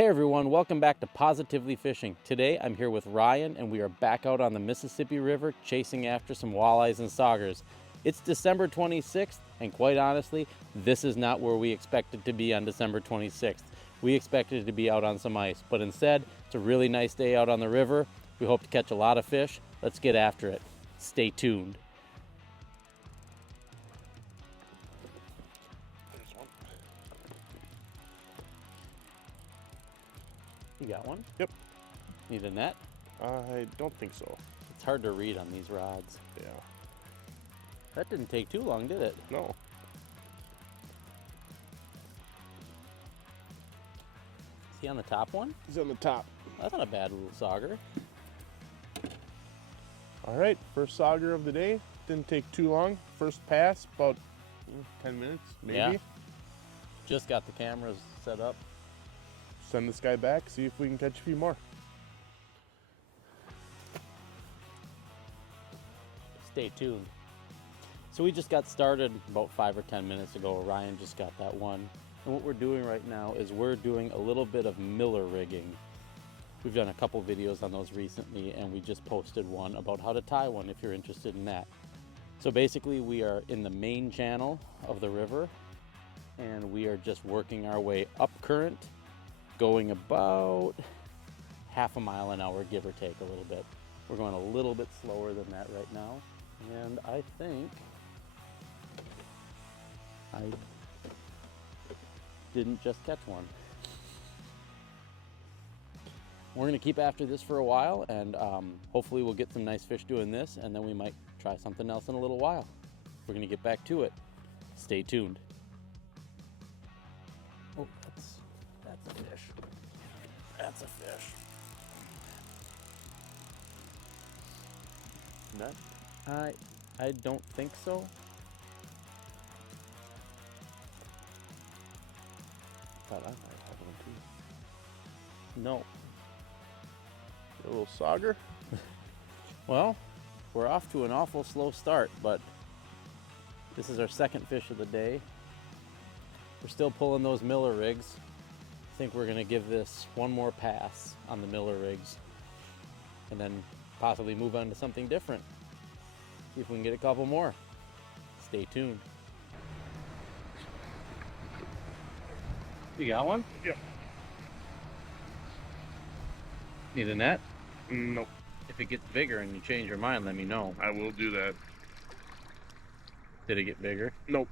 Hey everyone, welcome back to Positively Fishing. Today I'm here with Ryan and we are back out on the Mississippi River chasing after some walleyes and saugers. It's December 26th and quite honestly, this is not where we expected to be on December 26th. We expected to be out on some ice, but instead it's a really nice day out on the river. We hope to catch a lot of fish. Let's get after it. Stay tuned. You got one? Yep. Need a net? I don't think so. It's hard to read on these rods. Yeah. That didn't take too long, did it? No. Is he on the top one? He's on the top. That's not a bad little sauger. All right, first sauger of the day. Didn't take too long. First pass, about 10 minutes, maybe. Yeah. Just got the cameras set up. Send this guy back, see if we can catch a few more. Stay tuned. So we just got started about 5 or 10 minutes ago. Ryan just got that one. And what we're doing right now is we're doing a little bit of miller rigging. We've done a couple videos on those recently and we just posted one about how to tie one if you're interested in that. So basically we are in the main channel of the river and we are just working our way up current, going about half a mile an hour, give or take a little bit. We're going a little bit slower than that right now. And I think I didn't just catch one. We're gonna keep after this for a while and hopefully we'll get some nice fish doing this and then we might try something else in a little while. We're gonna get back to it. Stay tuned. Oh, that's a fish. That's a fish. Net? I don't think so. Thought I might have one too. No. A little sauger? Well, we're off to an awful slow start, but this is our second fish of the day. We're still pulling those miller rigs. I think we're gonna give this one more pass on the miller rigs and then possibly move on to something different. See if we can get a couple more. Stay tuned. You got one? Yep. Need a net? Nope. If it gets bigger and you change your mind, let me know. I will do that. Did it get bigger? Nope.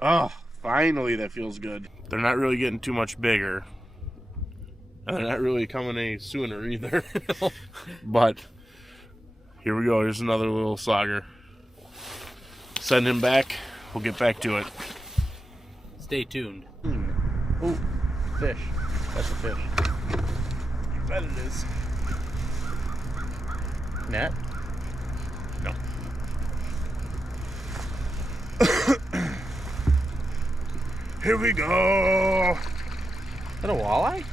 Oh, finally that feels good. They're not really getting too much bigger. And they're not really coming any sooner either. But here we go. Here's another little sauger. Send him back. We'll get back to it. Stay tuned. Ooh, fish. That's a fish. You bet it is. Net? No. Here we go. Is that a walleye?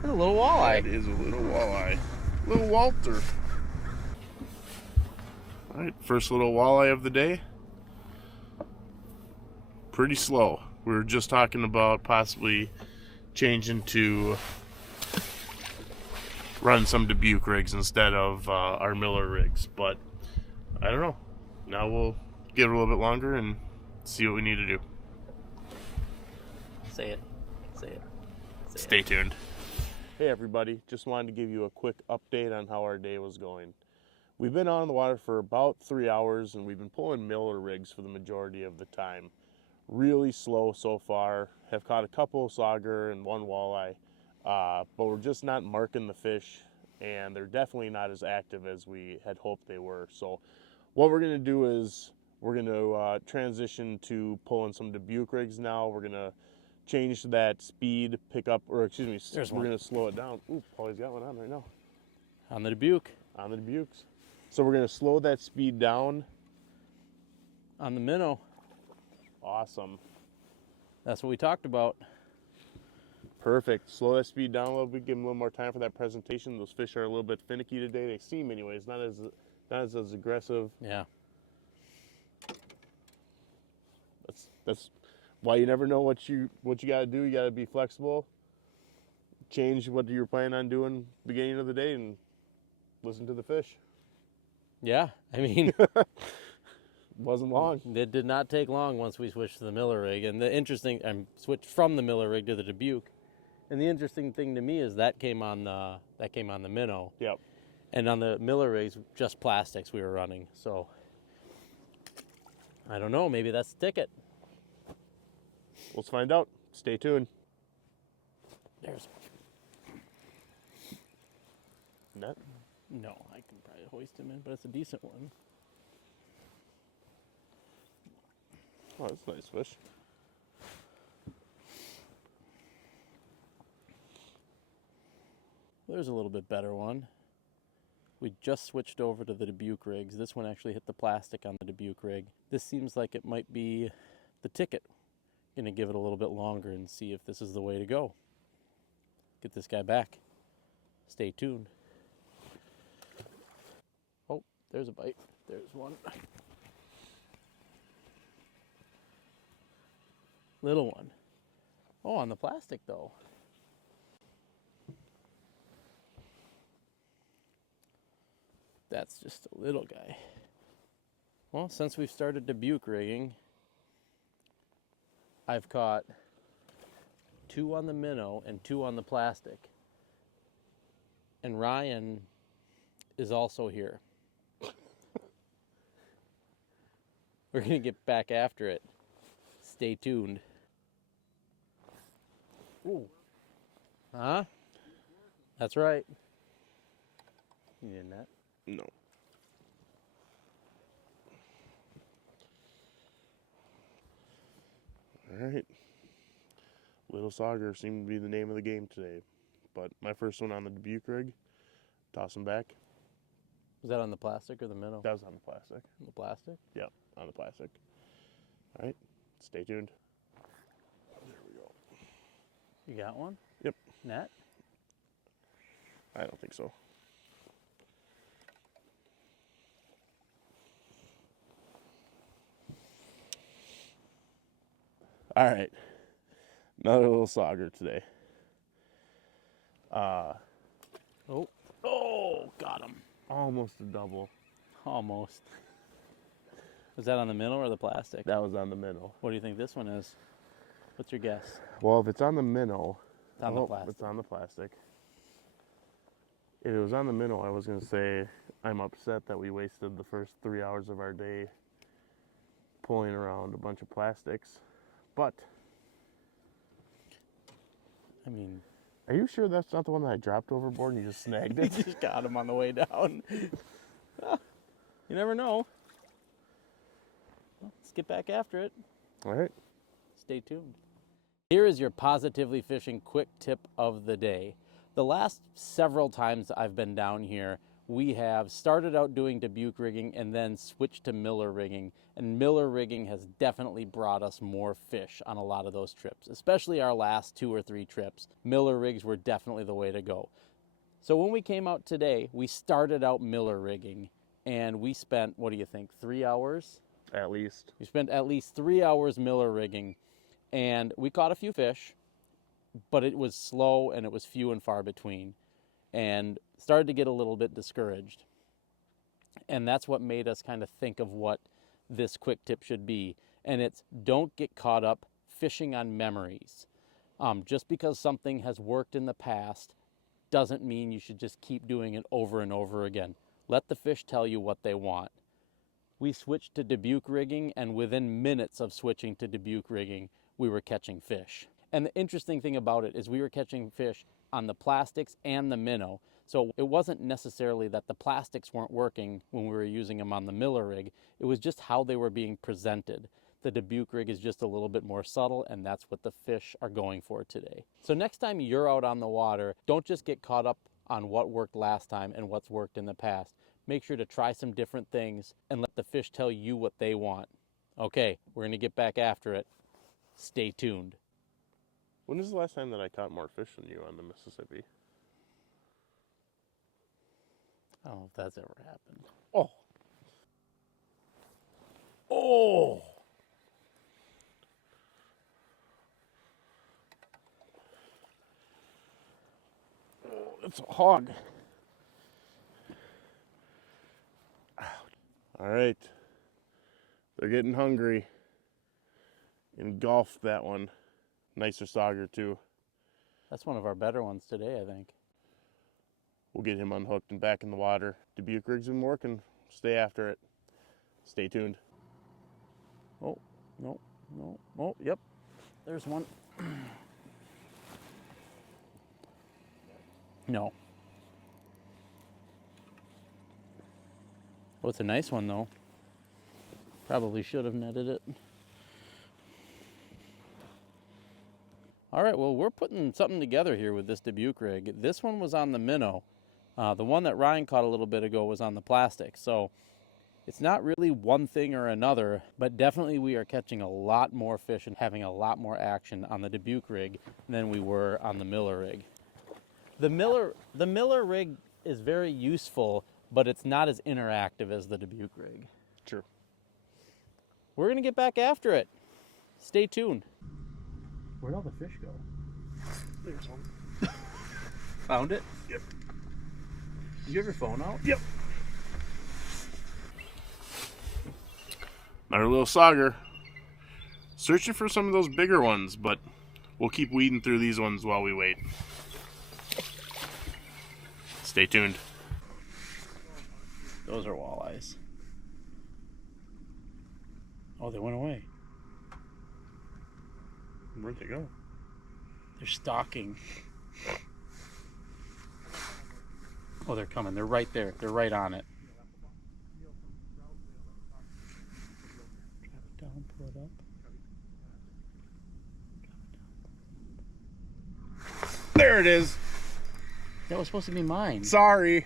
That's a little walleye. That is a little walleye. Little Walter. Alright, first little walleye of the day. Pretty slow. We were just talking about possibly changing to run some Dubuque rigs instead of our Miller rigs, but I don't know. Now we'll give it a little bit longer and see what we need to do. Say it. Say it. Stay tuned. Hey everybody, just wanted to give you a quick update on how our day was going. We've been on the water for about 3 hours and we've been pulling Miller rigs for the majority of the time. Really slow so far. Have caught a couple of sauger and one walleye, but we're just not marking the fish and they're definitely not as active as we had hoped they were. So what we're going to do is we're going to transition to pulling some Dubuque rigs now. We're going to change that speed, pick up, or excuse me, we're going to slow it down. Ooh, Paulie's got one on right now. On the Dubuque. On the Debukes. So we're going to slow that speed down. On the minnow. Awesome. That's what we talked about. Perfect. Slow that speed down a little bit, give them a little more time for that presentation. Those fish are a little bit finicky today. They seem anyways, not as aggressive. Yeah. That's Well, you never know what you got to do. You got to be flexible. Change what you were planning on doing beginning of the day and listen to the fish. Yeah, I mean, Wasn't long. it did not take long once we switched to the Miller rig. And the interesting, I switched from the Miller rig to the Dubuque. And the interesting thing to me is that came on the minnow. Yep. And on the Miller rigs, just plastics we were running. So I don't know, maybe that's the ticket. Let's find out. Stay tuned. There's Net? no, I can probably hoist him in, but it's a decent one. Oh, that's a nice fish. There's a little bit better one. We just switched over to the Dubuque rigs. This one actually hit the plastic on the Dubuque rig. This seems like it might be the ticket. Gonna give it a little bit longer and see if this is the way to go. Get this guy back. Stay tuned. Oh, there's a bite. There's one. Little one. Oh, on the plastic though. That's just a little guy. Well, since we've started Dubuque rigging, I've caught 2 on the minnow and 2 on the plastic. And Ryan is also here. We're going to get back after it. Stay tuned. Ooh. Huh? That's right. You did that? No. All right. Little Sauger seemed to be the name of the game today. But my first one on the Dubuque rig, toss him back. Was that on the plastic or the minnow? That was on the plastic. On the plastic? Yep, on the plastic. All right, stay tuned. There we go. You got one? Yep. Net? I don't think so. All right, another little Sauger today. Oh, got him. Almost a double. Almost. Was that on the minnow or the plastic? That was on the minnow. What do you think this one is? What's your guess? Well, if it's on the minnow, It's on the plastic. It's on the plastic. If it was on the minnow, I was going to say I'm upset that we wasted the first 3 hours of our day pulling around a bunch of plastics. But, I mean, are you sure that's not the one that I dropped overboard and you just snagged it? just got him on the way down. You never know. Well, let's get back after it. All right. Stay tuned. Here is your Positively Fishing quick tip of the day. The last several times I've been down here, we have started out doing Dubuque rigging and then switched to Miller rigging. And Miller rigging has definitely brought us more fish on a lot of those trips, especially our last 2 or 3 trips. Miller rigs were definitely the way to go. So when we came out today, we started out Miller rigging and we spent, what do you think, 3 hours? At least. We spent at least 3 hours Miller rigging and we caught a few fish, but it was slow and it was few and far between and started to get a little bit discouraged. And that's what made us kind of think of what this quick tip should be. And it's don't get caught up fishing on memories. Just because something has worked in the past doesn't mean you should just keep doing it over and over again. Let the fish tell you what they want. We switched to Dubuque rigging, and within minutes of switching to Dubuque rigging, we were catching fish. And the interesting thing about it is we were catching fish on the plastics and the minnow. So it wasn't necessarily that the plastics weren't working when we were using them on the Miller rig. It was just how they were being presented. The Dubuque rig is just a little bit more subtle, and that's what the fish are going for today. So next time you're out on the water, don't just get caught up on what worked last time and what's worked in the past. Make sure to try some different things and let the fish tell you what they want. Okay, we're gonna get back after it. Stay tuned. When was the last time that I caught more fish than you on the Mississippi? I don't know if that's ever happened. Oh. Oh. That's a hog. All right. They're getting hungry. Engulfed that one. Nicer sauger too. That's one of our better ones today, I think. We'll get him unhooked and back in the water. Dubuque Rigs been working. Stay after it. Stay tuned. Oh, no, no. Oh, yep. There's one. No. Oh, it's a nice one, though. Probably should have netted it. All right, well, we're putting something together here with this Debuk rig. This one was on the minnow. The one that Ryan caught a little bit ago was on the plastic. So it's not really one thing or another, but definitely we are catching a lot more fish and having a lot more action on the Debuk rig than we were on the Miller rig. The Miller rig is very useful, but it's not as interactive as the Debuk rig. Sure. We're gonna get back after it. Stay tuned. Where'd all the fish go? There's one. Found it? Yep. Did you have your phone out? Yep. Another little sauger. Searching for some of those bigger ones, but we'll keep weeding through these ones while we wait. Stay tuned. Those are walleyes. Oh, they went away. Where'd they go? They're stalking. Oh, they're coming. They're right there. They're right on it. Drop it down, pull it up. There it is. That was supposed to be mine. Sorry.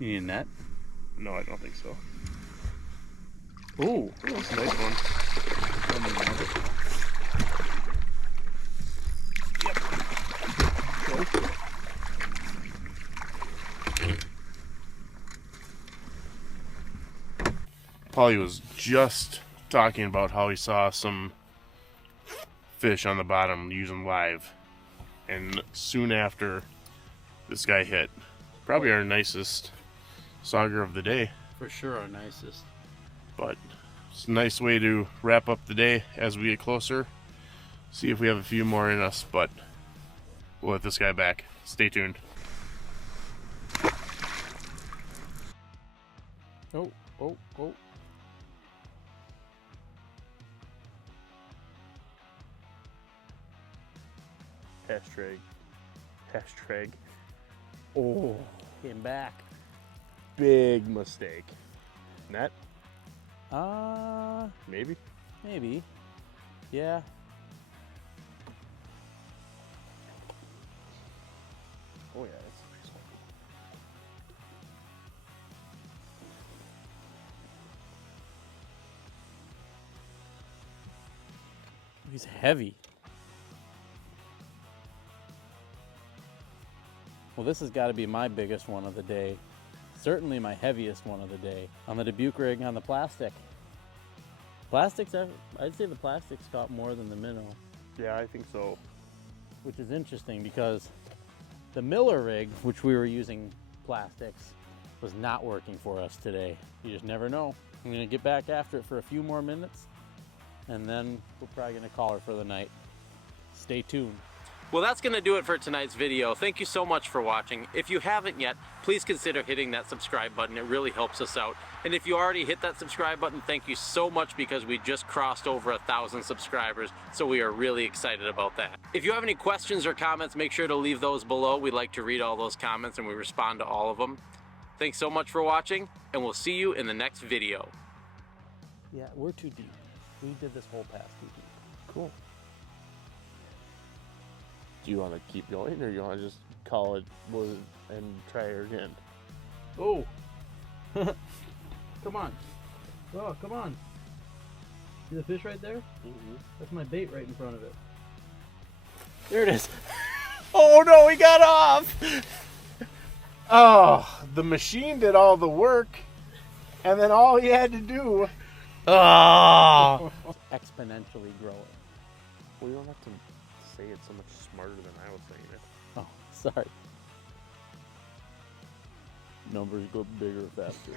You need a net? No, I don't think so. Ooh. That's a nice one. Paulie was just talking about how he saw some fish on the bottom using live, and soon after this guy hit. Probably our nicest sauger of the day. For sure our nicest. But it's a nice way to wrap up the day as we get closer. See if we have a few more in us, but we'll let this guy back. Stay tuned. Oh, oh, oh. Hashtag. Oh, came back. Big mistake. Net? Maybe. Maybe. Yeah. Oh yeah, that's a nice one. He's heavy. Well, this has got to be my biggest one of the day. Certainly my heaviest one of the day. On the Debuk rig on the plastic. Plastics, I'd say the plastics caught more than the minnow. Yeah, I think so. Which is interesting because the Miller rig, which we were using plastics, was not working for us today. You just never know. I'm gonna get back after it for a few more minutes, and then we're probably gonna call her for the night. Stay tuned. Well, that's going to do it for tonight's video. Thank you so much for watching. If you haven't yet, please consider hitting that subscribe button. It really helps us out. And if you already hit that subscribe button, thank you so much, because we just crossed over 1,000 subscribers. So we are really excited about that. If you have any questions or comments, make sure to leave those below. We like to read all those comments and we respond to all of them. Thanks so much for watching, and we'll see you in the next video. Yeah, we're too deep. We did this whole pass too deep. Cool. Do you want to keep going, or you want to just call it and try her again? Oh! Come on. Oh, come on. See the fish right there? Mm-hmm. That's my bait right in front of it. There it is. Oh no, he got off! Oh, the machine did all the work, and then all he had to do... Oh! Exponentially growing. Well, you don't have to say it so much smarter than I was saying it. Oh. Sorry. Numbers go bigger faster.